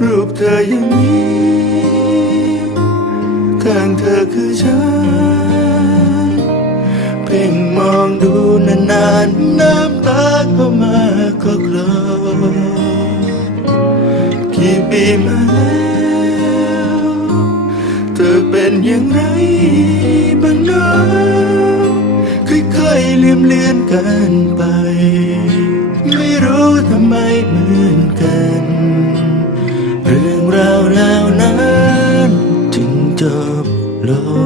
รูปเธอยังมีข้างเธอคือฉัน เพ่งมองดูนานๆ น้ำตาก็มาก็กลอกี่ปีมาแล้วเธอเป็นอย่างไรบ้างเนาะค่อยๆเลืมเลือนกันไป ไม่รู้ทำไมเหมือนกัน จึง